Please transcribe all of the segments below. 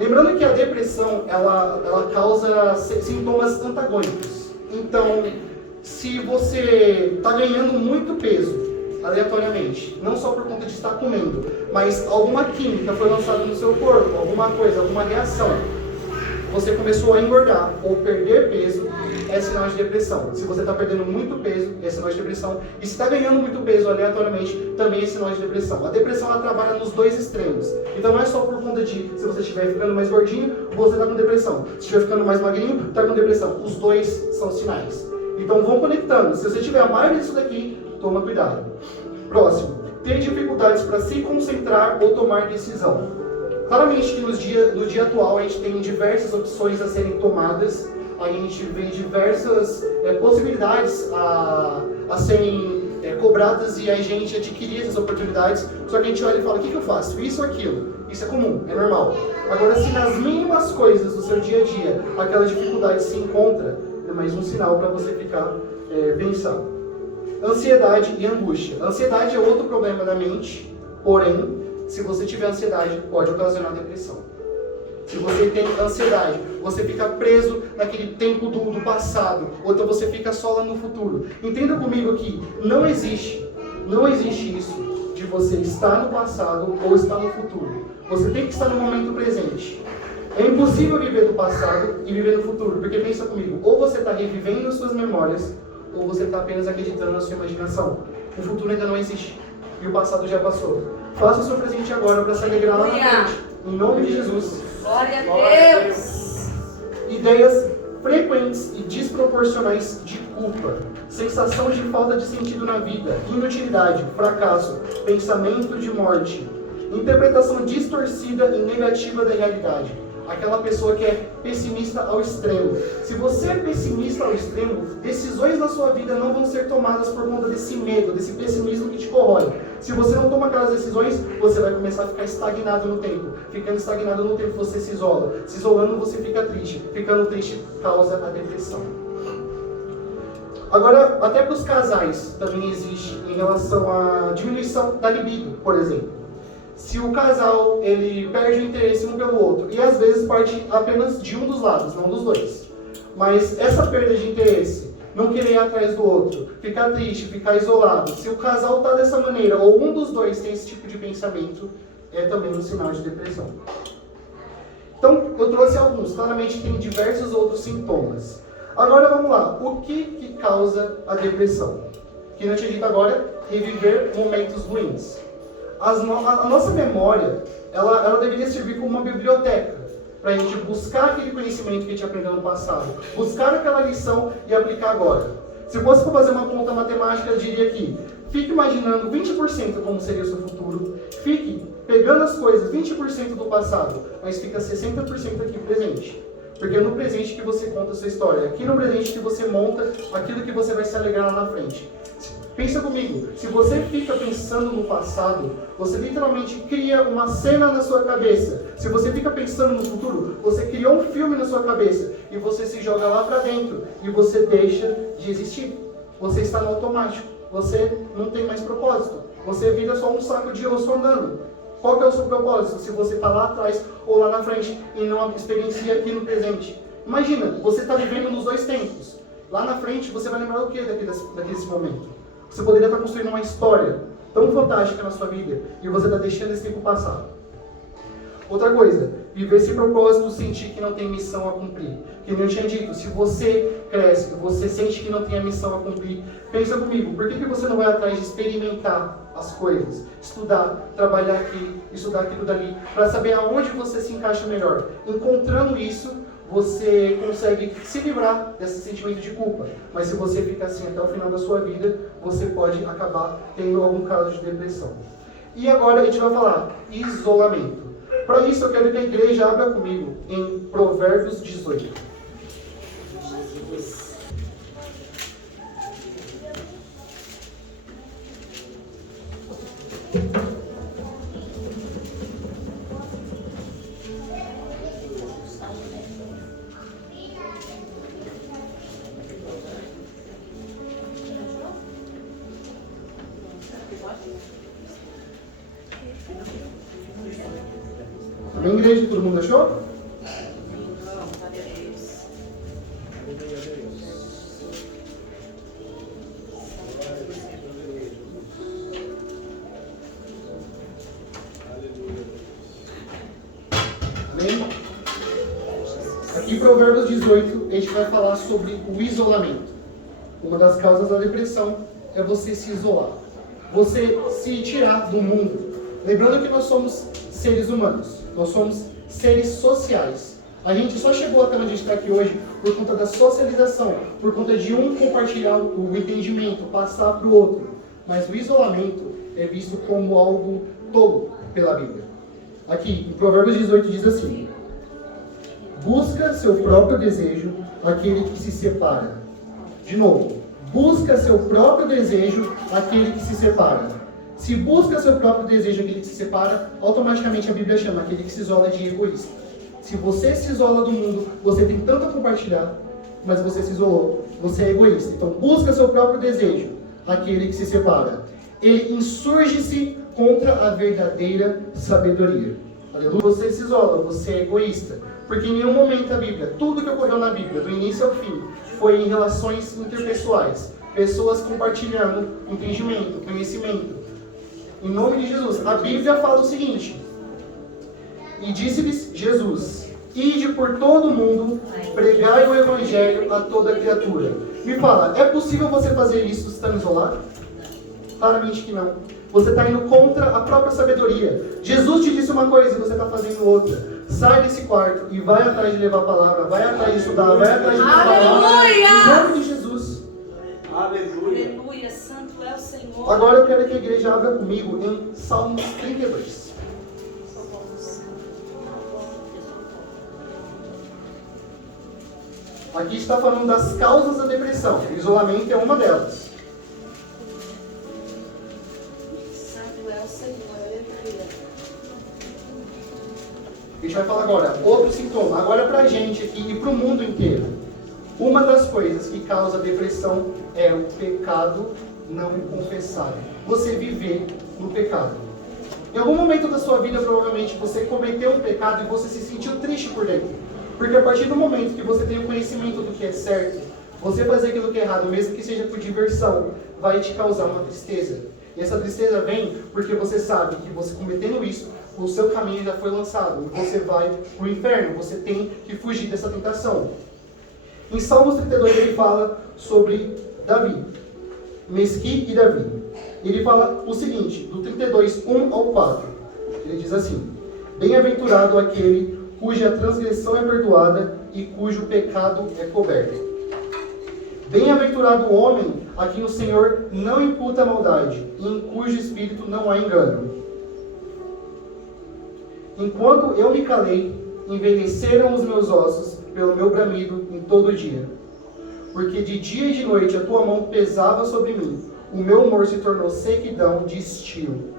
Lembrando que a depressão, ela causa sintomas antagônicos. Então, se você está ganhando muito peso, aleatoriamente, não só por conta de estar comendo, mas alguma química foi lançada no seu corpo, alguma coisa, alguma reação, você começou a engordar ou perder peso, é sinal de depressão. Se você está perdendo muito peso, é sinal de depressão. E se está ganhando muito peso aleatoriamente, também é sinal de depressão. A depressão, ela trabalha nos dois extremos. Então não é só por conta de, se você estiver ficando mais gordinho, você está com depressão. Se estiver ficando mais magrinho, está com depressão. Os dois são sinais. Então vão conectando. Se você tiver a maioria disso daqui, toma cuidado. Próximo. Ter dificuldades para se concentrar ou tomar decisão. Claramente que no dia atual a gente tem diversas opções a serem tomadas, a gente vê diversas possibilidades a serem cobradas e a gente adquirir essas oportunidades, só que a gente olha e fala, o que eu faço? Isso ou aquilo? Isso é comum, é normal. Agora, se nas mínimas coisas do seu dia a dia aquela dificuldade se encontra, é mais um sinal para você ficar pensar. Ansiedade e angústia. Ansiedade é outro problema da mente, porém, se você tiver ansiedade, pode ocasionar depressão. Se você tem ansiedade, você fica preso naquele tempo do passado, ou então você fica só lá no futuro. Entenda comigo que não existe isso de você estar no passado ou estar no futuro. Você tem que estar no momento presente. É impossível viver do passado e viver no futuro, porque pensa comigo, ou você está revivendo as suas memórias, ou você está apenas acreditando na sua imaginação. O futuro ainda não existe, e o passado já passou. Faça o seu presente agora para se alegrar lá na frente. Em nome de Jesus. Glória a Deus. Ideias frequentes e desproporcionais de culpa. Sensação de falta de sentido na vida. Inutilidade, fracasso, pensamento de morte. Interpretação distorcida e negativa da realidade. Aquela pessoa que é pessimista ao extremo. Se você é pessimista ao extremo, decisões na sua vida não vão ser tomadas por conta desse medo, desse pessimismo que te corrói. Se você não toma aquelas decisões, você vai começar a ficar estagnado no tempo. Ficando estagnado no tempo, você se isola. Se isolando, você fica triste. Ficando triste, causa a depressão. Agora, até para os casais também existe em relação à diminuição da libido, por exemplo. Se o casal ele perde o interesse um pelo outro, e às vezes parte apenas de um dos lados, não dos dois. Mas essa perda de interesse, não querer ir atrás do outro, ficar triste, ficar isolado, se o casal está dessa maneira, ou um dos dois tem esse tipo de pensamento, é também um sinal de depressão. Então, eu trouxe alguns, claramente tem diversos outros sintomas. Agora vamos lá, o que causa a depressão? Que não tinha dito agora, reviver momentos ruins. A nossa memória, ela deveria servir como uma biblioteca, para a gente buscar aquele conhecimento que a gente aprendeu no passado, buscar aquela lição e aplicar agora. Se fosse para fazer uma conta matemática, eu diria aqui, fique imaginando 20% como seria o seu futuro, fique pegando as coisas 20% do passado, mas fica 60% aqui presente. Porque é no presente que você conta a sua história, é aqui no presente que você monta aquilo que você vai se alegrar lá na frente. Pensa comigo, se você fica pensando no passado, você literalmente cria uma cena na sua cabeça. Se você fica pensando no futuro, você criou um filme na sua cabeça e você se joga lá pra dentro e você deixa de existir. Você está no automático, você não tem mais propósito. Você vira só um saco de osso andando. Qual que é o seu propósito se você está lá atrás ou lá na frente e não experiencia aqui no presente? Imagina, você está vivendo nos dois tempos. Lá na frente, você vai lembrar o que desse momento? Você poderia estar construindo uma história tão fantástica na sua vida e você está deixando esse tempo passar. Outra coisa, viver sem propósito, sentir que não tem missão a cumprir. Que nem eu tinha dito, se você cresce, você sente que não tem a missão a cumprir, pensa comigo, por que você não vai atrás de experimentar as coisas? Estudar, trabalhar aqui, estudar aquilo dali, para saber aonde você se encaixa melhor. Encontrando isso, você consegue se livrar desse sentimento de culpa. Mas se você ficar assim até o final da sua vida, você pode acabar tendo algum caso de depressão. E agora a gente vai falar isolamento. Para isso eu quero que a igreja abra comigo em Provérbios 18. Amém, igreja? Todo mundo achou? Glória a Deus. Amém? Aqui em Provérbios 18, a gente vai falar sobre o isolamento. Uma das causas da depressão é você se isolar. Você se tirar do mundo. Lembrando que nós somos seres humanos. Nós somos seres sociais. A gente só chegou até onde a gente está aqui hoje por conta da socialização, por conta de um compartilhar o entendimento, passar para o outro. Mas o isolamento é visto como algo tolo pela Bíblia. Aqui, em Provérbios 18 diz assim: busca seu próprio desejo aquele que se separa. De novo, busca seu próprio desejo aquele que se separa. Se busca seu próprio desejo aquele que se separa, automaticamente a Bíblia chama aquele que se isola de egoísta. Se você se isola do mundo, você tem tanto a compartilhar, mas você se isolou, você é egoísta. Então busca seu próprio desejo aquele que se separa. Ele insurge-se contra a verdadeira sabedoria. Aleluia. Você se isola, você é egoísta. Porque em nenhum momento a Bíblia, tudo que ocorreu na Bíblia, do início ao fim, foi em relações interpessoais. Pessoas compartilhando entendimento, conhecimento. Em nome de Jesus. A Bíblia fala o seguinte: e disse-lhes Jesus: ide por todo o mundo, pregai o Evangelho a toda criatura. Me fala, é possível você fazer isso estando isolado? Claramente que não. Você está indo contra a própria sabedoria. Jesus te disse uma coisa e você está fazendo outra. Sai desse quarto e vai atrás de levar a palavra, vai atrás de estudar, vai atrás de falar. Em nome de Jesus. Aleluia. Aleluia, santo é o Senhor. Agora eu quero que a igreja abra comigo em Salmos 32. Aqui está falando das causas da depressão. O isolamento é uma delas. Santo é o Senhor, aleluia. A gente vai falar agora, outro sintoma. Agora pra gente aqui e pro mundo inteiro. Uma das coisas que causa depressão é o pecado não confessado. Você viver no pecado. Em algum momento da sua vida, provavelmente, você cometeu um pecado e você se sentiu triste por dentro. Porque a partir do momento que você tem o conhecimento do que é certo, você fazer aquilo que é errado, mesmo que seja por diversão, vai te causar uma tristeza. E essa tristeza vem porque você sabe que você cometendo isso, o seu caminho já foi lançado. Você vai para o inferno, você tem que fugir dessa tentação. Em Salmos 32 ele fala sobre Davi, Mesqui e Davi. Ele fala o seguinte, do 32, 1 ao 4. Ele diz assim: bem-aventurado aquele cuja transgressão é perdoada e cujo pecado é coberto. Bem-aventurado o homem a quem o Senhor não imputa maldade e em cujo espírito não há engano. Enquanto eu me calei, envelheceram os meus ossos pelo meu bramido em todo o dia. Porque de dia e de noite a tua mão pesava sobre mim, o meu humor se tornou sequidão de estio.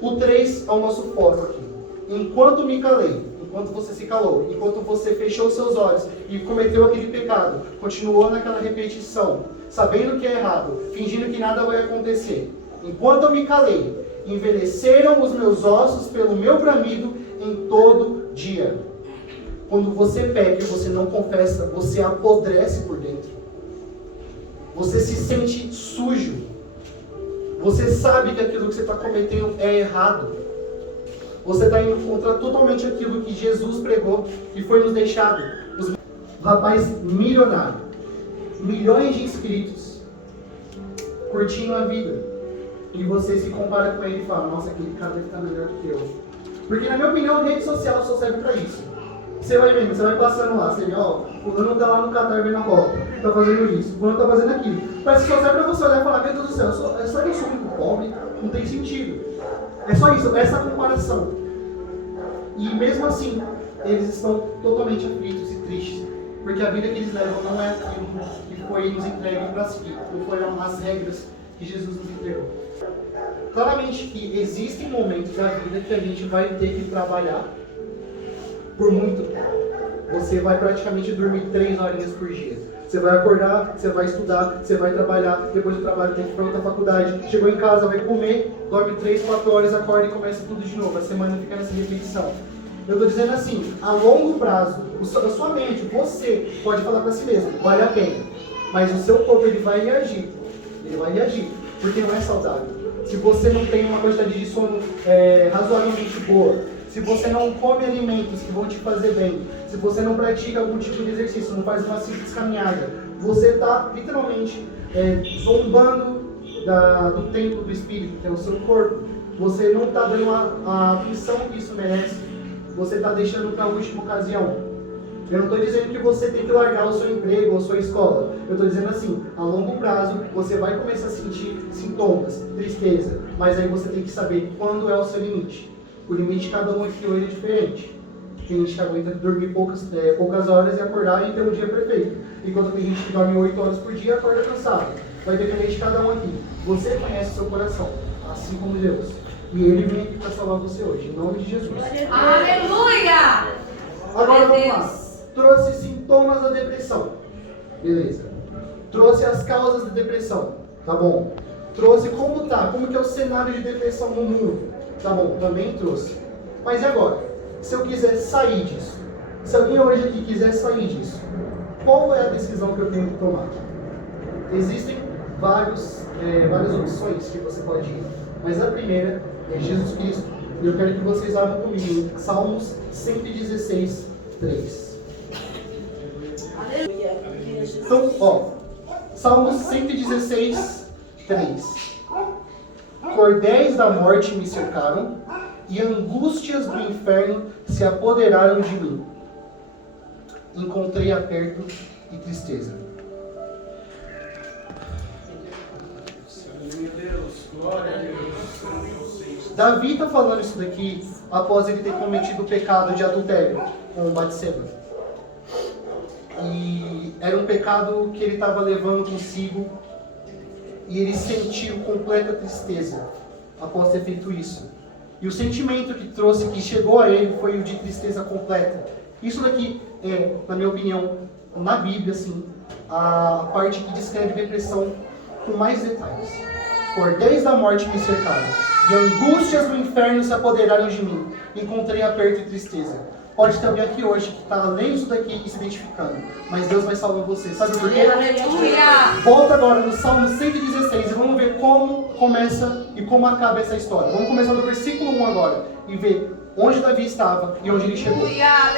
O 3 é o nosso foco aqui. Enquanto me calei, enquanto você se calou, enquanto você fechou seus olhos e cometeu aquele pecado, continuou naquela repetição, sabendo que é errado, fingindo que nada vai acontecer. Enquanto eu me calei, envelheceram os meus ossos pelo meu bramido em todo dia. Quando você peca e você não confessa, você apodrece por dentro. Você se sente sujo. Você sabe que aquilo que você está cometendo é errado. Você está indo contra totalmente aquilo que Jesus pregou e foi nos deixado. Os rapaz milionário, milhões de inscritos, curtindo a vida. E você se compara com ele e fala: nossa, aquele cara deve estar melhor do que eu. Porque na minha opinião, a rede social só serve para isso. Você vai vendo, você vai passando lá, você vê, ó, fulano tá lá no Catar vendo a Copa, tá fazendo isso, fulano tá fazendo aquilo. Parece que só serve pra você olhar e falar: meu Deus do céu, só que eu sou muito pobre, não tem sentido. É só isso, essa comparação. E mesmo assim, eles estão totalmente aflitos e tristes, porque a vida que eles levam não é aquilo que foi nos entregue para seguir, não foram as regras que Jesus nos entregou. Claramente que existem momentos da vida que a gente vai ter que trabalhar por muito tempo. Você vai praticamente dormir 3 horinhas por dia. Você vai acordar, você vai estudar, você vai trabalhar, depois do trabalho tem que ir para outra faculdade, chegou em casa, vai comer, dorme 3, 4 horas, acorda e começa tudo de novo. A semana fica nessa repetição. Eu estou dizendo assim, a longo prazo, a sua mente, você pode falar para si mesmo, vale a pena. Mas o seu corpo ele vai reagir. Ele vai reagir, porque não é saudável. Se você não tem uma quantidade de sono razoavelmente boa, se você não come alimentos que vão te fazer bem, se você não pratica algum tipo de exercício, não faz uma simples caminhada, você está literalmente zombando do templo do Espírito, que é o seu corpo. Você não está dando a atenção que isso merece. Você está deixando para a última ocasião. Eu não estou dizendo que você tem que largar o seu emprego ou a sua escola. Eu estou dizendo assim, a longo prazo você vai começar a sentir sintomas, tristeza, mas aí você tem que saber quando é o seu limite. O limite de cada um aqui hoje é diferente. Tem gente que aguenta dormir poucas horas e acordar e ter um dia perfeito. Enquanto tem gente que dorme 8 horas por dia e acorda cansado. Vai depender de cada um aqui. Você conhece o seu coração, assim como Deus. E Ele vem aqui para salvar você hoje, em nome de Jesus. Aleluia! Agora vamos lá. Trouxe sintomas da depressão. Beleza. Trouxe as causas da depressão. Tá bom. Trouxe como que é o cenário de depressão no mundo. Tá bom, também trouxe. Mas e agora? Se eu quiser sair disso? Se alguém hoje aqui quiser sair disso, qual é a decisão que eu tenho que tomar? Existem várias opções que você pode ir. Mas a primeira é Jesus Cristo. E eu quero que vocês abram comigo em Salmos 116, 3. Então, Salmos 116, 3. Cordéis da morte me cercaram, e angústias do inferno se apoderaram de mim. Encontrei aperto e tristeza. Glória a Deus. Davi está falando isso daqui após ele ter cometido o pecado de adultério com Batseba. E era um pecado que ele estava levando consigo, e ele sentiu completa tristeza após ter feito isso. E o sentimento que chegou a ele foi o de tristeza completa. Isso daqui é, na minha opinião, na Bíblia, assim, a parte que descreve depressão com mais detalhes. Cordéis da morte me cercaram, e angústias do inferno se apoderaram de mim. Encontrei aperto e tristeza. Pode ter alguém aqui hoje que está lendo isso daqui e se identificando, mas Deus vai salvar você. Sabe por quê? Aleluia! Volta agora no Salmo 116 e vamos ver como começa e como acaba essa história. Vamos começar no versículo 1 agora e ver onde Davi estava e onde ele chegou. Aleluia!